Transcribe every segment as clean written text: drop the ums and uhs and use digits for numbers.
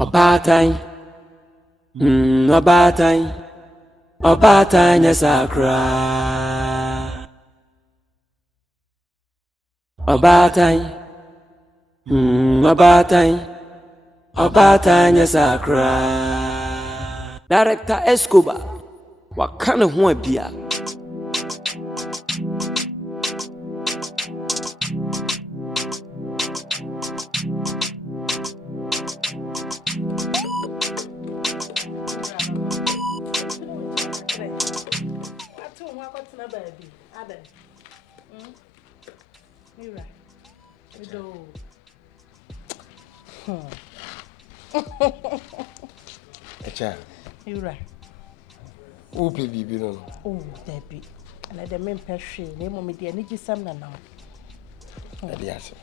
Obatang, Obatang, Obatang Yasakra. Obatang, Obatang Yasakra. Director Escobar, what kind of one beer? Echa. You right. Who pay bibi no? Oh, Debbie. And the men peshe, name of me, the energy sam now. Adiaso.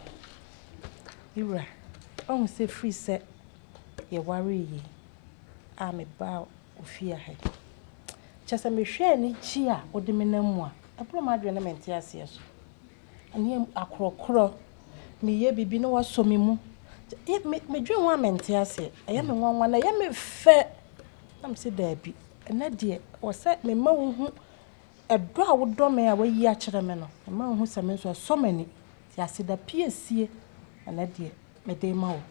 You right. Oh, say free set. You worry ye. I'm about fear head. Just a me share any cheer or the memoir. A promadrian mentias, yes. And him a crow. Me ye be no was so me mo. It make me dream one mentias. I am one, I am a fair. I'm say Debbie. And that dear was set me mo who a draw would draw me away yachameno. A man who summons so many. I said the PSC and that dear, me day mo.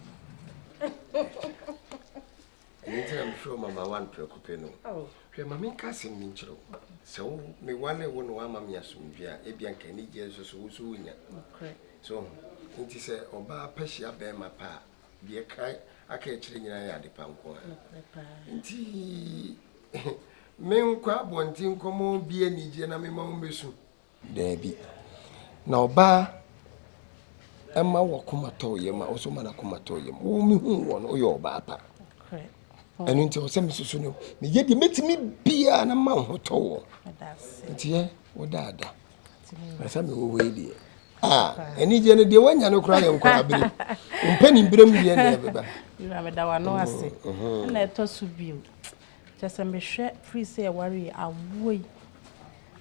I'm sure Mamma one preoccupeno. Oh, Mamma Cassin Mincho. So, me one won't want Mamma Sumbia, Ebian Kenny Jesus who's winning. So, it is a Oba Pescia bear my pa. Be a kite, I can't train at the Pampo. Men crab one thing come on be any genami mombesu. Debbie. Now, ba Emma Wakumato, Yama, also Manakumato, Yam, whom you want your bapa. And until some soon, yet you met me beer and a man who told. That's it. What dad? My son will wait. Ah, and he didn't do one no cry on crab. Penny brim the you have a dower no, I say. And let us be. Just a me share free say worry away.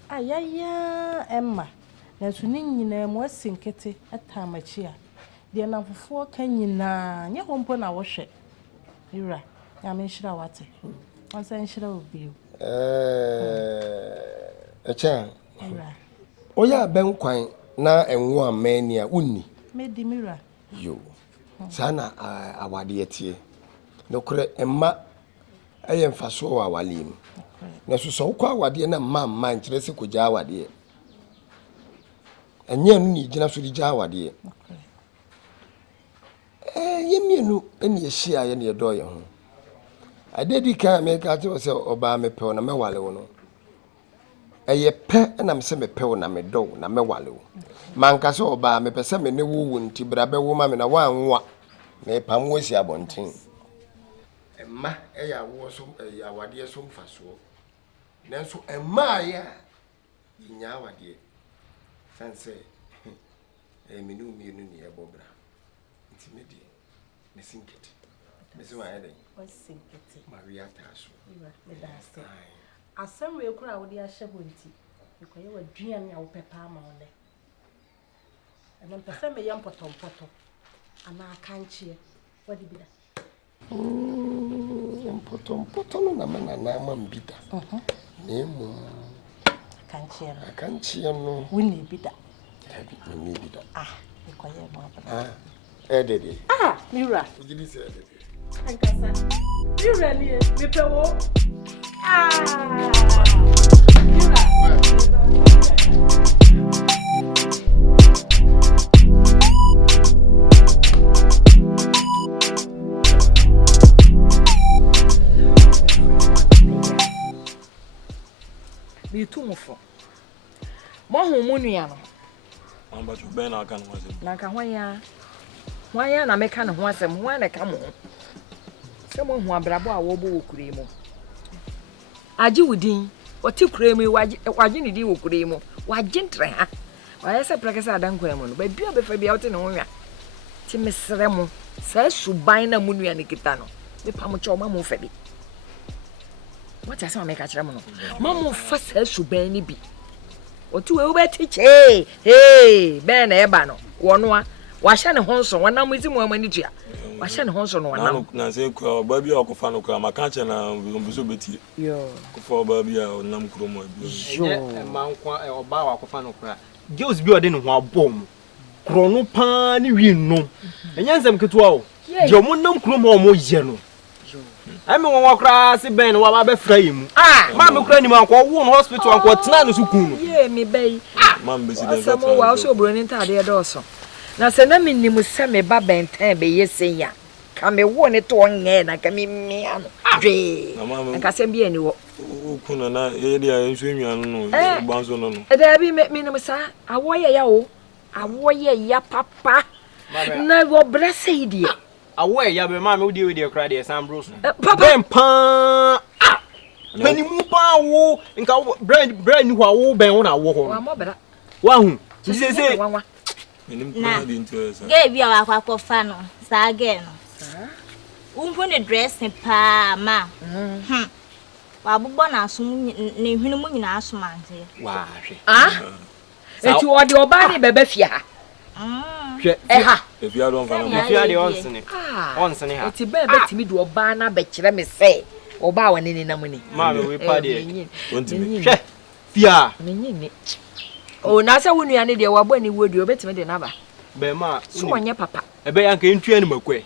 Ah, ya, Emma. There's winning in more sinkety at time a cheer. The enough for canyon na, your home pon our share. You're right. I'm in Shirawati. Once I shall be. A chair. Oh, yeah, Ben Quine, now and one mania, unni. Made the mirror. You. Sana, our dear tea. No correct, and ma. I am for so our limb. No, so quite what dear mamma mind to the Jawa dear. And you need to the Jawa dear. You know, any share any door. I did can't make out yourself or buy me pon a mewalo. A ye pet and I'm semi pon a me do, na mewalo. Mancaso or buy me persemi no wound to brabe woman in a one what. May Pam was ya bonting. And ma, I was our dear son for so. Nanso, and my ya in yawa dear. Fancy, a minu me near Bobra. It's immediate. Missing kit. Missing my headache. Maria Tasso. As some real crowd, they are shabunty. Because you were dreaming your pepper money. And then person me young potom. And I can't cheer. What did you do? Potom, and a man and bitter. Name. I can't cheer no. We need bitter. Ah, you quiet more. Eddie. Ah, Mira. Did you say it? You really me pewo. Ah. Me too mufo. Mo hu mu nua no. Amba tu ben aka no asem. Na ka hwan ya na meka ne ho asem, hwan na ka mo. Someone who abrabo a wo bo okure mu agi wudin oti kure mu waje ne di okure mu waje ntre ha wa yesa prakesa adankwa mu no ba bia be fa bia wote ne ho nwa ti mesere mu sa suban na mu nua ne kita no me pa mo cho ma mo fa bi what I say make kire mu no ma mo fa sa suban ni bi oti we be tiche hey ben na eba no wo no a wa hye ne ho nso wona mu ti mu amani tua wa hye ne ho so no wanam na say ko ba bi akofa no kra maka che na mbuso beti yo ko ba bi a onam kromo abi yo man kwa oba wa akofa no kra girls bi ode ne ho abom krono pa ni wi no enyansam ketua o je mo nam kromo o mo ye no I mean, one crass, Ben, while I be frame. Mamma Cranny, my one hospital, and what Nan is who. Ye, me bay. Mam busy Some more also burning tadi adoso. Na se na minni mu se me ba benten be yesi ya. Ka me wo ne to nge na ka me ano. Dwe. Nka se bi ani wo. Kuna na ye dia nso nwan no banzo no no. E da bi me no sa awoye ya o. Awoye ya papa. Na wo brase idie. Away, ya be mammy, would you with your cry, dear Sam Bruce? Papa Pa Penny Mupa wo, and brand new who ben on our walk. wa mo bra. One, she say, Wa. Minim ko di into us. Gave you our aquafano, Sageno. Umpone dress and pa ma. Wabubona sum ne hwenu nyina asomante. Wow. Eti wo de oba ni bebe fia. Ha. If you don't find If you are the onsen, Eti bebe timi de oba na be kire me se. Oba wa ni na muni. Mammy, we party. want me. Fia. Menyi. O na se wonu ya ne de wabo ni wodi obetime de na ba. Be ma, So onye papa. ebe yanka entua ni makwe.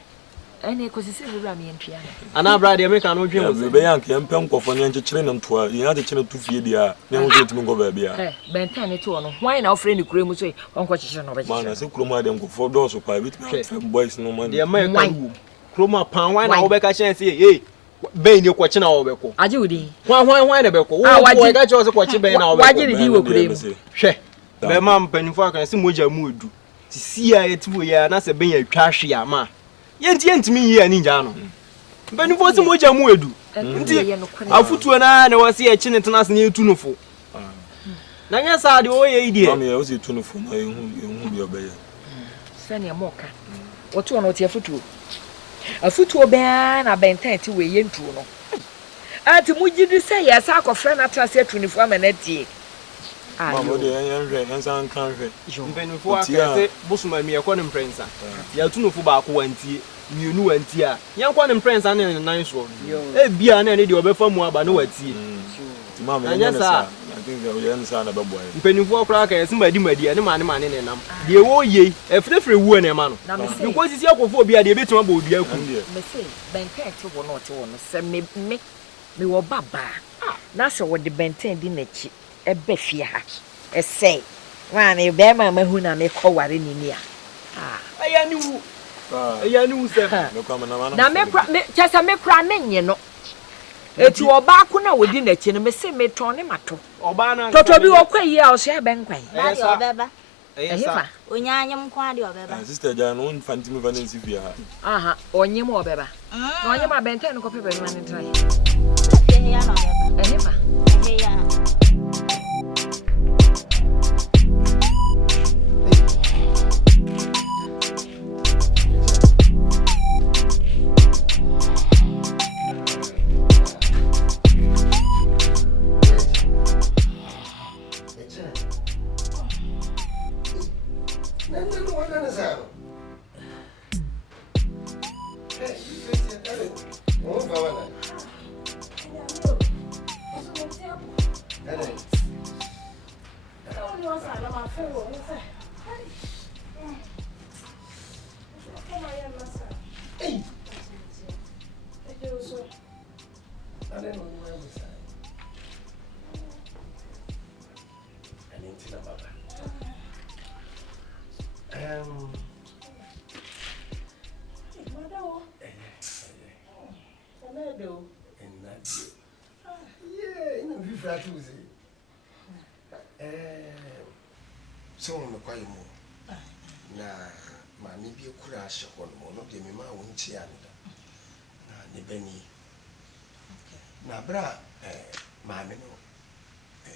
Ene ko sisi wura me entua na. Ana brade me kan no dwen wo. Be yank yam pem kofo ne nkyekere ne ntoa. Yin ade kire tu fie dia. Ne ho timi go ba bia. Benten ne to no. Hwan na ofre ni kure mu so onko kyekere no be Man, kyekere. I say kuro ade nkofo do so pa bitimi boys no man. De ma ka wu. Kroma pan wan na wo be ka chen say hey. Ben ni kwachi na wo be ko. Aje odi. Hwan na be ko. Wo ka che so kwachi ben na wo be ko. Waje ni di wo kure mu. Hwe. Be ma mpanifo aka se moja mu edu. Sisi a yetiwo ya na se ben ya twa hwe ama. Yentimi yi ani nja no. Mpanifo se moja mu edu. Nti afutuo na wase ya chi ne tena se ne etu no fo. Na nya sa de wo ye idie. Mama ya wase etu no fo na ehu bi obeye. Se ne moka. Wotu no te afutuo. Afutuo be na benten ti we ye ntuo no. Ati mujidi se ya sa akofra na trase atunifo amenatie. Mama de yan san kan hwe. Mpanifo aka se bosuma mi ekọ ne mprensa. Ya tu no fo ba ko wantie. Mienu wantie a. Yan kwa ne mprensa ne nan so. E bia na ne de obefa mu aba ne watie. Mama yan sa. I think we yan sa na be boy. Mpanifo akra aka se madi ne ma ne nam. De wo ye e frefre wu ne ma no. Nko sisi akofo bia de betuma ba odua ku. Me say benten ti wo no se me wo baba. Na se wo de benten di na chi. Ebe fie ha say wan be ma mahu na me ko ware ni ni a aya ni wu se na me chesa me kra me nye no eti oba ko na wodi na chi no me se me ton ne mato oba na toto bi wo kwa yi a o so ya ben kwan Na de obeba. Efa Onyanyem kwa de obeba. Sister ja no fantimi va nensi fie ha. Aha onye mo obeba na onye ma benten no ko pepe ni mane try Ehe ya no obeba. ehefa Ehe ya. So me kwaye mo na ma me bi kura ahye ho no de me ma wo nchi anda na ne bani na bra ma me no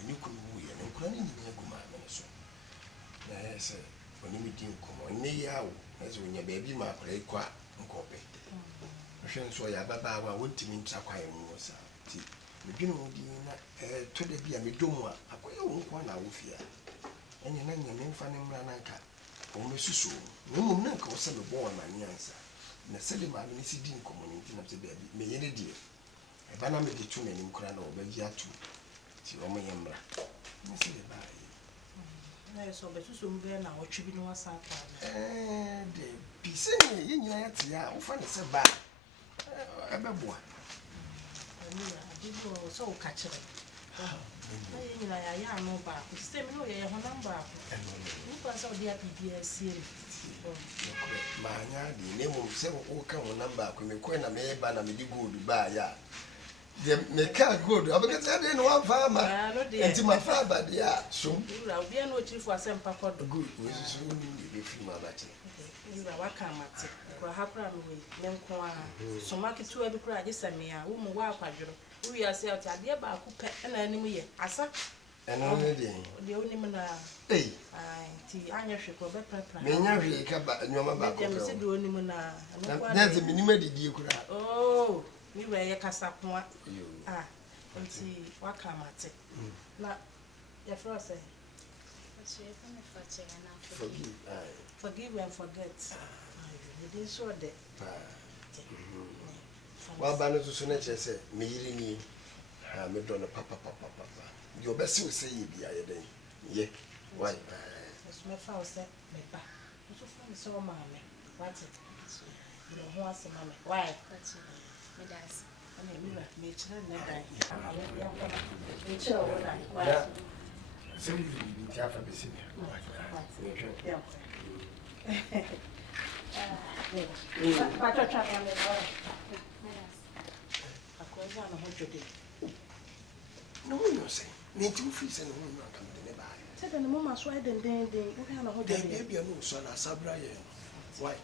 ni kunu wu ye ne kura ni ni gu ma me so na se oni mi di nkomo ne yawo na ze onya ba bi ma kura ikwa nkope hwe nso ya baba wa wontimi ntra kwaye mo sa ti me bi no di na to de bi a me domu a akoye wo nkwa na wo fia enye na nyame mfa ne mra nanka o mesusu no mum nanka o se me bo na nyansa na sɛde maame ne si di nkɔmmɔ no nti nam sɛ baabi meyɛ ne deɛ ɛba na mede to n'anim koraa na ɔbɛgye ato nti ɔmo yɛ mmra ne sɛ yɛbaayɛ na yɛ sɛ ɔbɛsusu mu bɛyɛ na ɔtwe bi ne wasan kɔ de bi sɛneɛ yɛ nyina yɛte a wofa ne sɛ baa ɛbɛboa adedi wɔ sɛ woka kyerɛ na yɛ nyina yɛayɛ ano baako sɛ me ne ɔyɛyɛ honam baako nipa sɛ wode apibia asie no maanya adeɛ na mmom sɛ woka honam baako mekɔɛ na mɛyɛ ba na mede gold baayɛ a deɛ meka gold abɛkɛsɛ adeɛ ne wamfa ama nti mafa abadeɛ a som wobia na ɔkyirifo asɛ mpa kɔdo good wɔsusu wonim deɛ bɛfiri ma abakyerɛ waka amate kora ha kora me nko a soma ketewa bi kora agye sɛ me a wo mu woakwadworo wowie ase a adeɛ baako pɛ ɛna anim yɛ asa ɛno ne deɛ wonim na ei nti anyɛ hwɛ kɔ bɛprapra menya hwee ka nneɔma baako me sɛ de wonim na na sɛ menim adidie koraa oh me wɛ yɛ kasa koa nti waka amate na yɛfrɛ sɛ forgive and forget. You didn't show that. Well, Banner to soon as I say, me, me don't papa. Your best will say you be a day. Yea, why? It's my father said, me back. So funny, so mammy. What's it? You know, who has a mammy? Why? That's me, that's. I mean, me, why? So you be careful, be seen. Yeah. No one knows. Need two fees and one not come to the bar. Said the moment so I didn't what kind of hotel? Maybe I know son as Sabra. Why?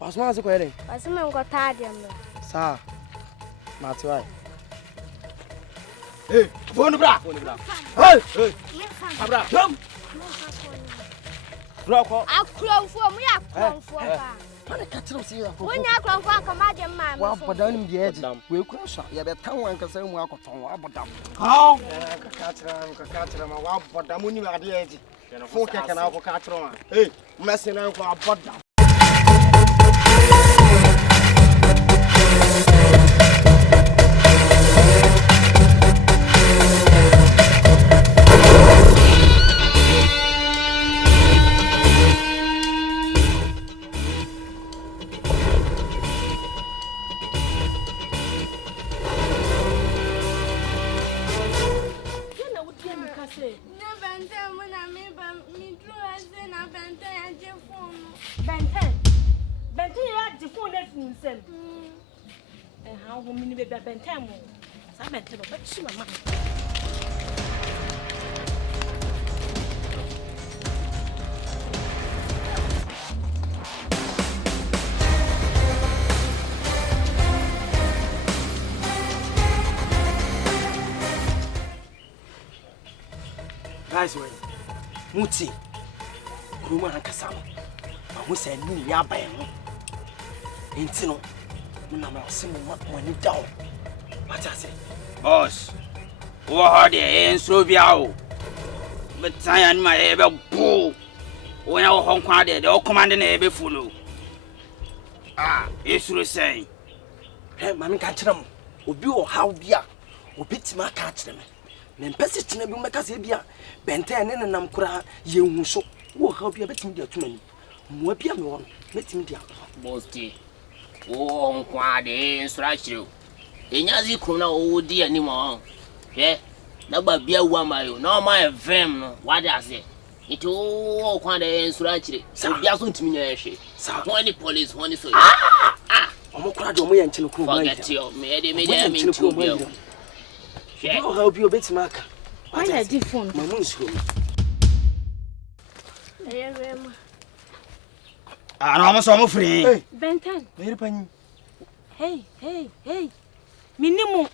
Asma se kwere. Asma ngo taade mba. Sa. Matwai. Hey, phone bra. Hey, hey. Abra, come. Bra ko. Akromfo mu ya akromfo ba. Pane ka kire se ya. Wonya akromfo akoma de ma me. Wa bodan nim de eji. We kura so. Ya be tan wan kasa mu akoton wa bodam. How? Ka kire ma wa bodam nim ade eji. Fo keke na ko ka kire ma. Hey, mesena ko abodam. Guys, wait. Muti. Kuma hankasa no. Ma ho say ni ya ban no. Enti no. Na ma se mo ni down. What I say? Boss. Wo ha de enso bia o. Betan an ma e be bu. when our home quad, the old commander never follow. Ah, it's the same. Hey, Mammy catch them. Obi or how dear. Obit my catch them. Then pass it to me, make us a beer. Benten and Namkura, you so. Who help you a bit media to me? Mwapia me one, let me dear. Boasty. Oh, quad, stretch you. Inyazi Kuna, oh dear, anymore. Eh? Naba beer one no my vem, what I say. It all quad and stretch it. So, Yasun to me, sir. One police, one is so. Ah! I'm crowd on me and Chinook. Forget you, me, I'll help you a bit, Mark. Why are you phone? My moon's room. I'm almost almost free. Benton. Very funny. Hey. Minimum.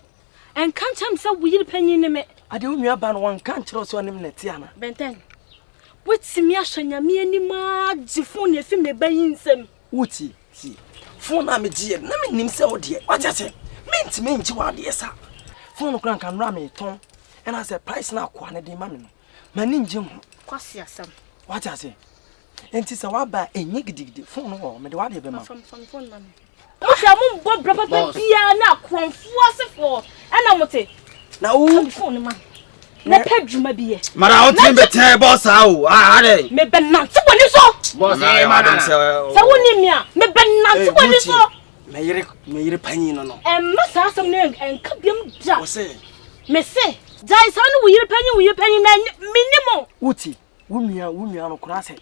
And can't come so weird penny in me. I don't know about one can't trust on him, Netiana. Benton. What's me ashanya me anymore? Phone if me buying some. Wooty, see. Phone I'm a dear, nothing himself, dear. What I say? Mean to one, dear sir. Phone crank and ram a ton, and I said, price now, quantity, mammy. My ninja, Quassia some. what I say? And tis a while by a niggy phone or me, what ever from phone, mammy. What's your mum, Bob, brother, now, crumb, for, and I'm what now, phone, man. Na pedro mabie mara otin bete boss awo are me benante woni so boss eh madam se woni mia me benante woni so me yire panyi no em masa asem ne en kabiam da o se me se dai sa no wo yire panyi na minimo uti wunua no kura se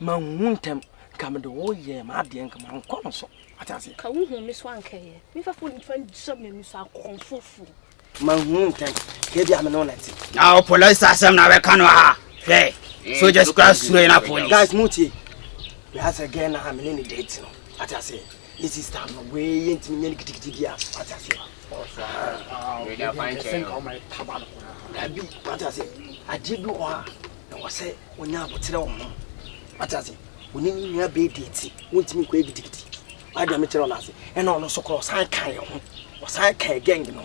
ma huntem kam de wo ye ma de nka ma nko no so atase ka wo hu me so anka ye me fa fo ni fa so me so akonfofo ma huntem ke bia me no nati now police asem na we kanu ha hey so just cross through na police guys muti we has again na me ni date no atase this is time no we yenti me ni kitikiti dia atase we da find you abi atase ade bi ho a na wo se onya abotere wo no atase oni nua be date wontimi ko egidigidi ade me kire onase e na ono so cross san kan ho wo san kan gang no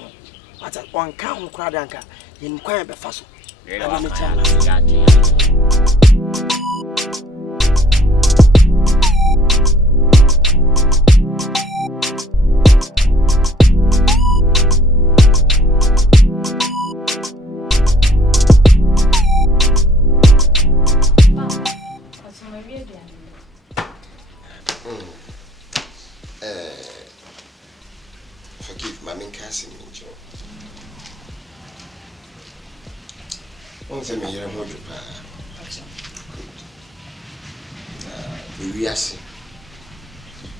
ata on kan ho kra danka yen kwan be fa so ade me kire Forgive my main casting in Joe. Once I may hear a mojo. We are seeing.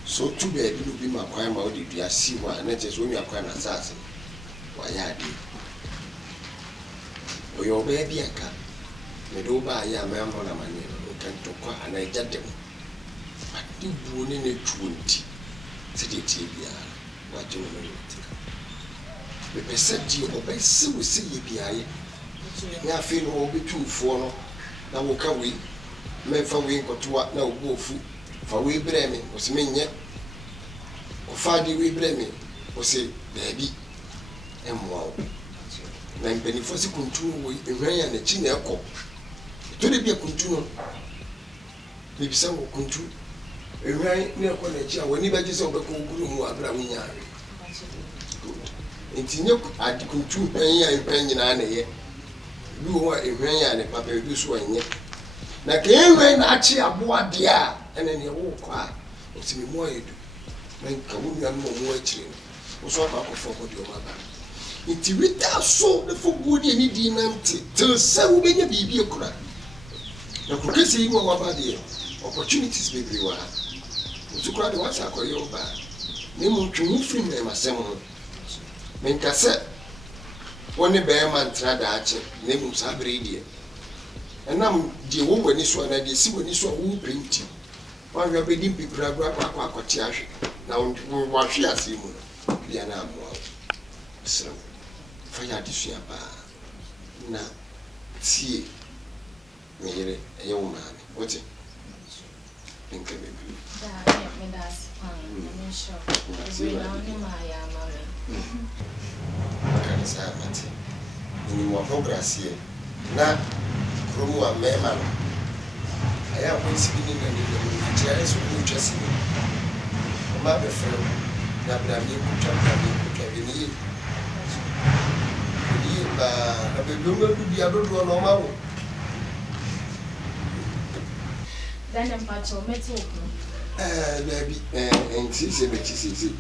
So, too bad you be my crime out if you see one, and just when you are crime assassin. Why are you? Or your baby, I can. Me do buy a man on a man who can talk and I get them. But you born in a 20. City Tibia, what you know. The percentage of a silver see BI. I feel all be too for no. Now, walk away. Men for wing or to what now go food. For we blame me was mean yet. Or Friday we blame me was say, baby. And wow. 9 penny for the control in rain and a chin echo. To be a control. Maybe some will control. A rain near Conacha when he badges over Kuguru who are blaming. Good. Intinio at the control penny and penny in an air. You are a rain and a paper do so in yet. Na kewe na achi aboa dia ene ne wo kwa otimi mo edu na nka wo nua no mo achi wo so ba ko fo ko di o ma ba nti wita so the fo gudi ni di na nti till se wo benya bibi ekura na ko kesi yi wo ba dia opportunities be bi wa wo kura de wasa ko yo ba ne mo twun film na masem no men ka se woni be man tra da achi ne mu sabre dia and now the woman is one idea, see when you saw who print you. Why we are being people now wash ya see Liana so fire this year na see me a young man. What's it? Think of it. Na Rumu a member. I am sitting in the chairs with just my friend. Nabra me kucha vini. Ba be bi adodo no ma wo. Then I'm pacho meto. Baby, and see.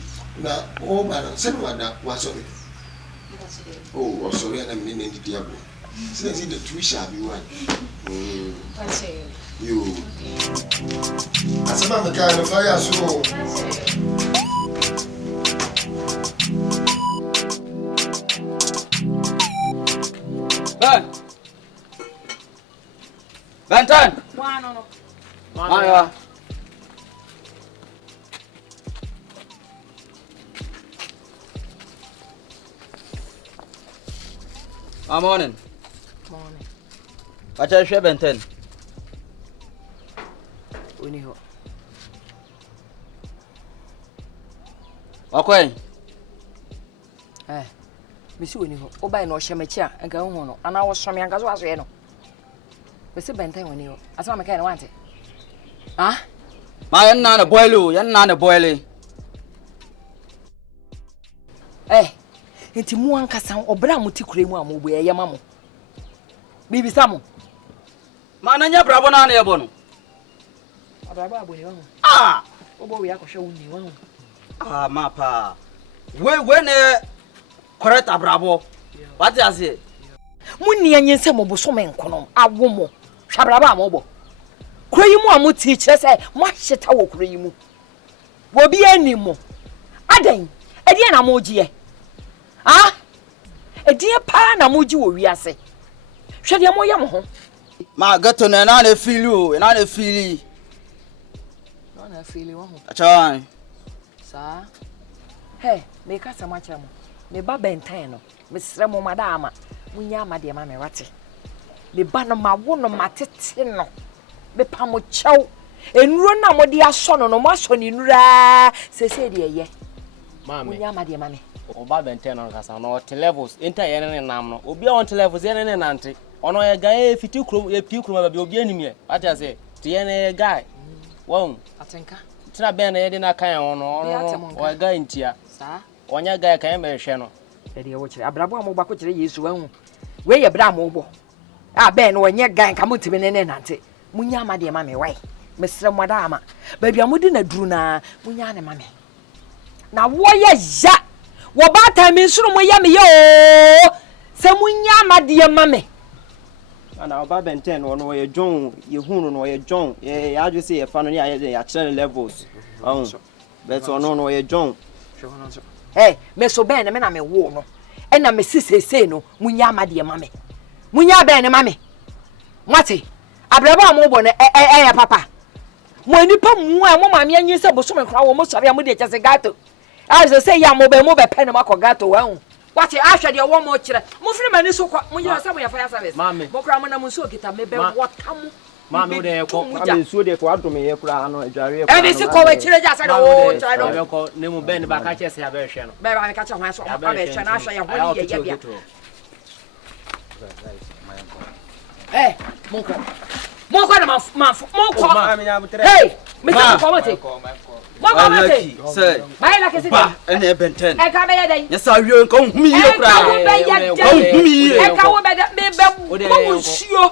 Na o ma se no ada wa sorry. Oh, sorry na me need diabo. Since the two shall be one. You. Asema me ka no fire so. Benton. No. Maya. Morning. What are you Benton? Uniho. Okay. Misi Uniho. Oba no shemechia enka hu no. Ana wo some anka so aso ye no. Bese Benton Uniho. Asema me kai no wante. Ah? Ma yan na boil. Enti mu ankasa obra muti kure mu amobo ye yema mo. Bibi samo. Ma na nya brabo na ye bo no. Abrabo aboni wo. Obo we akoshe wuni wo. Mapa. We ne correct abrabo. What you say? Munni anyense mo boso men kono awo mo. Hwabrabo amobo. Kure yi mu amuti kire se mo hyeta wo kure yi mu. Wo bi animo. Adan. Edi na mo giye. Edie pa na moji wo wiase. Hwede mo yam ho. Ma gato na na feel you, na feel. Na feel wo ho. Acha. Sa. Me ka sama kira mo. Me ba Benton no. Me sere mo madama. Munya amade ma me wate. Me ba no ma wo no matete no. Me pa mo chew. Enuro na mo de aso no mo aso ni nura. Sese de ye. Mama. Munya amade ma me. Oba Benton on kasa no te levels enta ye ne nam no obi on te levels ye ne nante ono ye guy fiti krom ye pi krom ba bi obi anim ye what I say te ye ne guy won atenka tira ben na ye de na kan ono o guy ntia sa onya guy kan me hwe no e de wo kire abrabo amogba ko kire Yesu wahu we ye bra amogbo ben no onye guy ka mutimi ne nante munya amade ma me wai mesre moda ama ba bia mudi na duru na munya ne ma me na wo ye ja wo ba ta mi suru mo ya me yo se munya amade ma me ana Oba Benton ono ye John ye hunu no ye John ye aju say ye fa no ya chere levels but ono no ye John me so ben me na me wo no e na me sisese no munya amade ma me munya ben ma me mate abraba amobɔ no ya papa mo nipa mu a mo ma me anyi se boso me kra wo mo sɔre am de kyese gato azo se ya mo be pɛ no makɔ gato wa hu wate ahwɛ de wo mo kyerɛ mo firi mani so kwa mo nyira sa mo ya fa ya service mo kra mo na mo so kita me be wota mo mama de ko am so de ko adome ye kra no adware e bi si ko we kyerɛ ja sa de wo kyerɛ no ko ne mo ben ba ka kyese ya be hwɛ no be ba me ka kyɛ ho so ba be hwɛ na ahwɛ ya ho ye ye bia Monko na monko. Hey, Mr. Komate. Monko sir. Bai la kesi. Ba, ene Benton. E ka be ya den. Yes, I will come me your cry. E ka wo be me ko nsuo.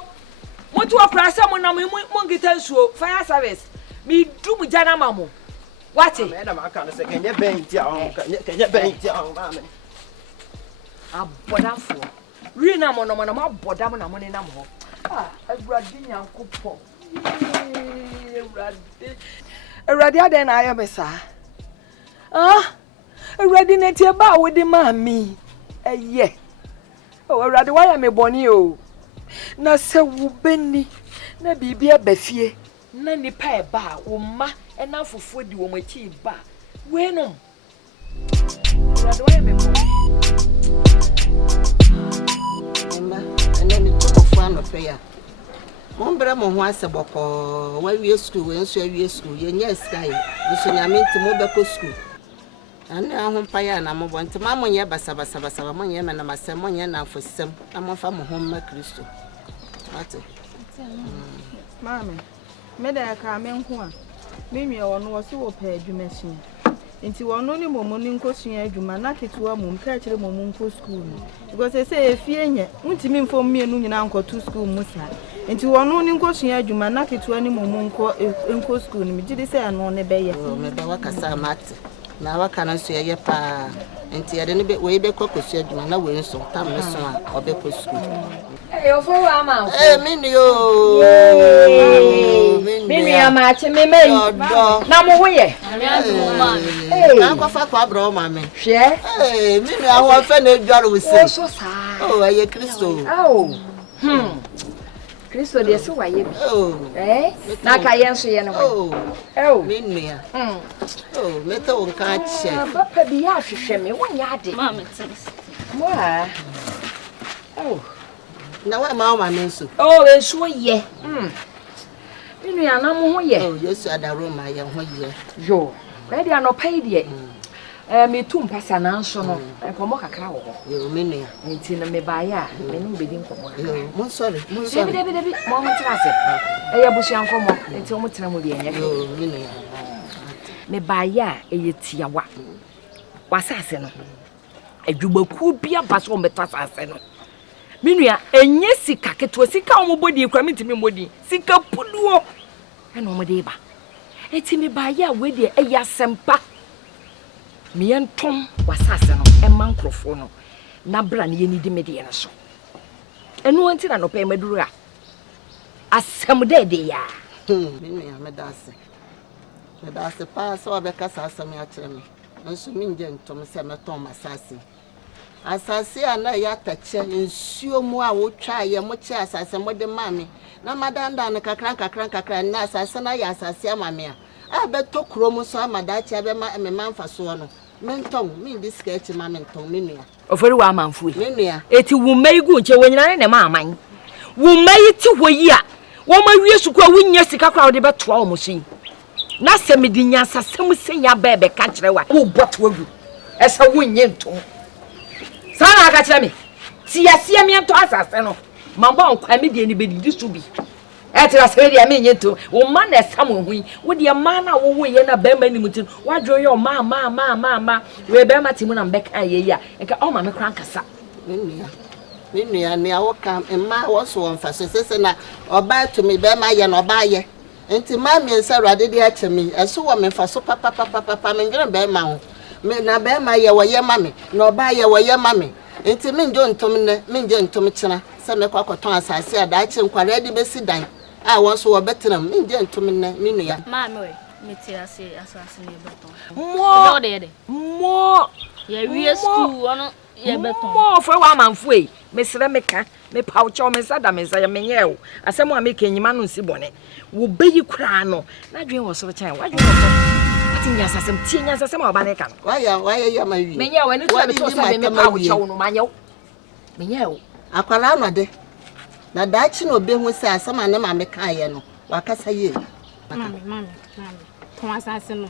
Motu okra se mo na mo ngita nsuo. Fire service. Me du mu jana mamo. What? Me na maka no se kenye ben ti a kenye ben ti a mama. Abodafo. Ri na mo no mo na mo abodam na mo ne nam ho. Everybody nyankopɔ. Everybody aden na ayo me sa. Everybody na tie ba wo de ma mi. Eye. Everybody why am me boni o. Na se wo beni na bibia ba fie. Na nipa e ba wo ma e na fofo di wo machi ba. We no. Everybody why am me boni. No prayer. Mombra mo ho aseboko wa wie school we nso awie school ye nya sky nso nya menti mo be ko school ana ho paya na mo bonte ma mo nye basa mo nye me na masem mo nye na afosem na mo fa mo ho ma Kristo ate mama me da ka me nko a me nwe wo no wo se wo pa adwuma hia nti wo no ni momo ni nko sua adwuma na ketewa mum ka kire momo nko school because say efie nye ntimi mfom mienu nyina nko to school musa nti wo no ni nko sua adwuma na ketewa ni momo nko school ni me gidi say ano ne beye me da wakasa mate na waka na so ye pa nti yade ne be we be kokosua adwuma na we nso tam ne so a obekọ school yo fo wa ma mini yo mini ya ma che me mai na mo wo ye na ko fa kwa bro ma me hwe mini aho fa na edware wo se so sa aye Kristo Kristo de so wa ye bi na ka ye nso ye no mini ya meta won ka che papa bi ya hwehwe me wo nya ade ma me tse mo a na wa ma ma nso enso ye inu ya na mo ho ye Yesu adaro ma ye ho ye yo ka dia no pai die me tu mpasa na nso no komo kakra wo yo menu ya nti na me ba ya me no be din komo mo sorry debi mo mo trase ya busia nkomo nti mo tira mo bi enye yo menu ya me ba ya ye tiawa wasase no adwubaku bia baso o metasase no minua enye sika keto sika o mobodi kwa mitimi modi sika puduo ena o mode ba etimi ba ya we de eya sempa mientom wasase no emma nkrofo no na bra ne yeni di mede na so enu anti na no pe maduru a asem de ya minua medase pa so obekasa asem ya kire me nso minje ntom se meton masase asase ana ya tache nsuo mu a wotwa ye mo che asase mo de mame na madanda na kakran na asase na ya asase amame a beto kromo so amadache be ma me manfa so no menton min di sketch ma menton menua ofori wa manfu menua eti wumai gu nche wonyina ne ma aman wumai ti hoyi a wo ma wie suku a wunya sika kwa de beto a mo sin na semidinya asasem senya bebe ka kire wa wo boto wagu esa wunye ntom sana aka kire me ti asia me nto asase no mambo nkwa me de ni bedidi so bi etira se de me nyeto wo ma na esa mo hui wo de ma na wo wo ye na be ma ni mutin wadwo ye ma we be ma timu na mbeka ye ya enka o ma me kran kasa menua ne awoka emma wo so won fa sese na oba to me be ma ye na oba ye enti ma mi ensa rade de ache mi eso wo me fa so papa me ngire be ma ho me na be ma ye wo ye ma me na oba ye wo ye ma me enti me njo ntom ne me nje ntom kina se me kwakoton asase ada ache nkware de besi dan a wo so wo betenam me nje ntom ne me nua ma me me ti asase ne beton mo ye wie school ono ye beton mo fo wa manfu e me sere me ka me paucho me sada me za me nyeo asem a me kenyima no nsi bone wo beyi kura no na dwen wo so chan wa dwen wo so ati nya sasem tie nya sasem a ba ne ka no wa ya ma wi me nyeo eni to me to se me paucho no ma nyeo me nyeo akwara no de na dachi no be hu se asem ane ma me ka ye no wa kasa ye mami ton asase no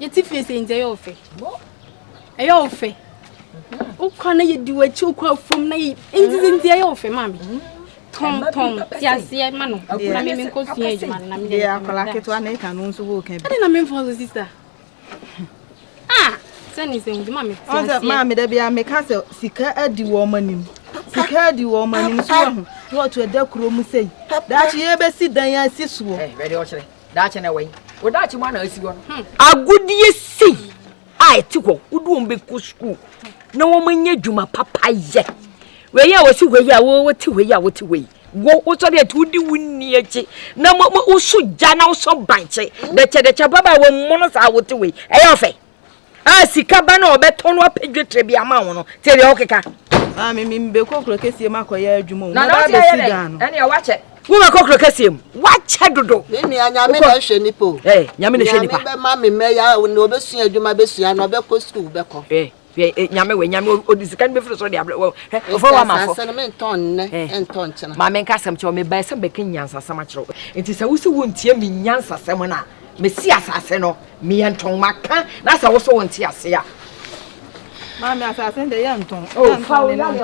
ye ti fie se nje yo fe eyo fe ukwana ye diwachi ukwa fom na ye nzizinzi ayo fe mami ton tiasie ma no na me nko sua ejuma na me ya akola keto na ika no nso wo kan bi na me mfo sister sani se ngi mami tiasie mami da bia me ka se sika adi wo manim so ho wo to da kuro mu sei da chi ye be si dan ya si suo ready o chere da chi na we o da chi ma na asi wo no agudie sei ai ti ko udu ombe ku school na wo manya dwuma papa ye we ya wo si we ya wo ti we ya wo ti we wo so de tu di wunni echi na wo so ja na wo so banche de che baba wo mono sa wo ti we e ya ofe a sika ba na obeto no apedwe trebi ama wo no te de okeka a me be kokro kesie makoya adwuma na ba be si da no ene wa che wo ma kokro kesie mu wa che dodo me ni anyame na hwe nipo nyame na hwe nipa be ma me me ya no obesua adwuma besua no be ko school be ko nyame odisikan be fro so de abre ofo wa mafo asase me nton chena ma me nkasem che o me ba sem be kenyansa sam akiro enti se wo se wo ntie me nyansa sem na me si asase no me nton maka na se wo so wo ntie ase ya ma me asase de ya nton o fa o ya le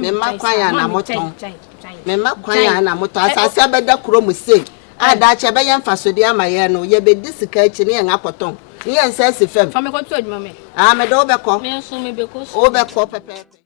Me ma kwanya na moton. Me ma kwanya na moton. Asase abeda kuro mu sei. Ada che be yemfa so de amaye no ye be disika echi ne yen akoton. Ne yen se se fam. Fa me ko tu adwuma me. Me do be ko. Me so me be ko. O be ko pepe.